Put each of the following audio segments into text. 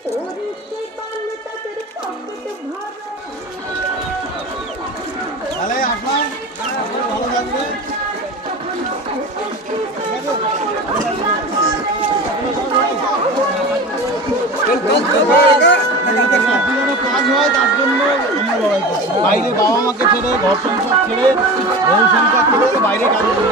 তাহলে আসলাম, ভালো থাকবে। কাজ হয় তার জন্য আমরা লড়াই করছি। বাইরে বাবা মাকে ছেড়ে, ঘর সংসার ছেড়ে, বউ সংসার ছেড়ে বাইরে কাজ করতে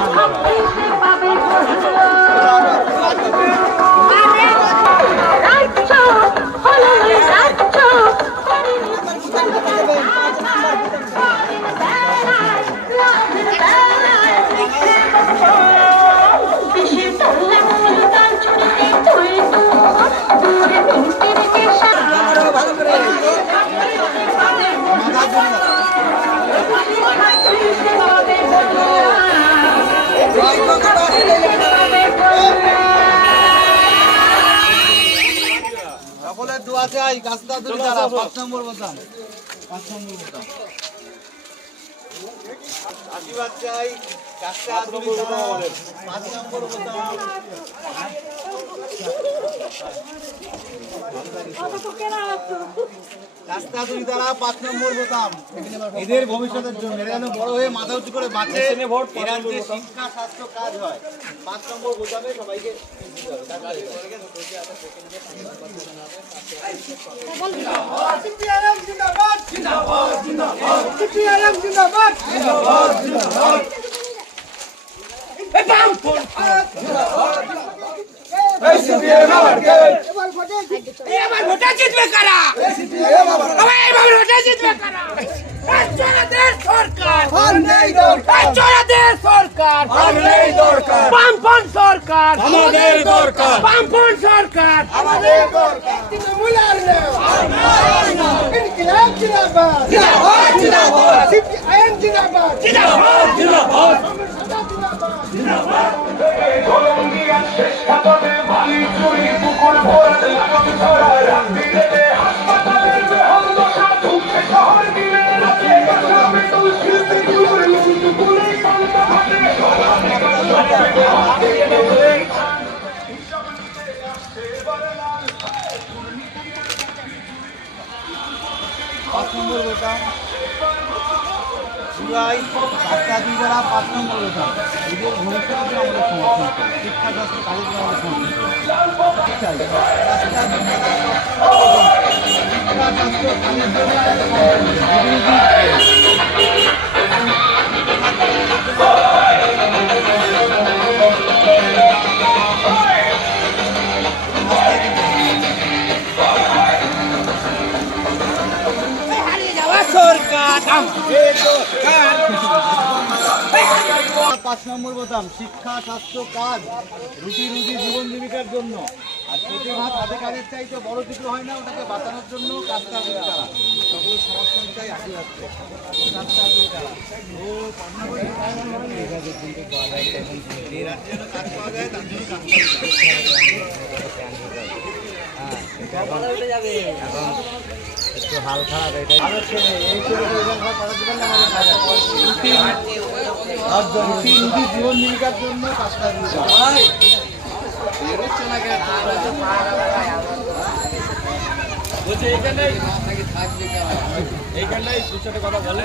সকলের দোয়া চাই। কাজটা ধরে যারা 5 নম্বর বোতাম, 5 নম্বর বোতাম আশীর্বাদ চাই। কাজটা ধরে যারা 5 নম্বর বোতাম, রাস্তা দুই দ্বারা 5 নম্বর বোতাম এদের ভবিষ্যতের জন্য, এরা যেন বড় হয়ে মাথা উঁচু করে বাঁচে, এরা যে শিক্ষা স্বাস্থ্য কাজ হয়। 5 নম্বর বোতামে সবাইকে জিতবে কারা? জিতবে কারা? সরকার সরকার বামপন সরকার আমাদের দরকার, বামপন সরকার আমাদের দরকার। তৃণমূলের ইনকিলাব জিন্দাবাদ, জিন্দাবাদ জিন্দাবাদ, সিপিআইএম জিন্দাবাদ, জিন্দাবাদ জিন্দাবাদ, জিন্দাবাদ। কলম্বিয়ার শেষ পথে বালি চুরি পুকুর ভরে লাগম ছড়া রাখতে দেবে হাসপাতালের বেহাল দশা ঢুকছে শহর দিলে রাতে গাছাবে তুলসী পুকুর লুটু পুলিশ পাল্টা হাতে সরা থেকে সরে হাতে দেবে জুলাই রাস্তা দুই দ্বারা 5 নম্বর বোতাম এদের ভবিষ্যতে আমরা সমর্থন করি। শিক্ষা স্বাস্থ্য কাজের জন্য আমরা সমর্থন করি। রাস্তা দুই দ্বারা শিক্ষা স্বাস্থ্য কাজের জন্য সরকার 5 নম্বর বোতাম শিক্ষা স্বাস্থ্য কাজ, রুটি রুজি জীবন জীবিকার জন্য। আর পেটে ভাত হাতে কাজের চাইতে বড় কিছু হয় না, ওটাকে বাঁচানোর জন্য কাজটা করে তারা সকলের সমর্থন চাই। আশীর্বাদ কাজটা করে তারা এই রাজ্যে যেন কাজ পাওয়া যায় তার জন্য একটু হাল খারাপ জীবন জীবিকার জন্য কাজটা এইখানটাই দুই চারটে কথা বলে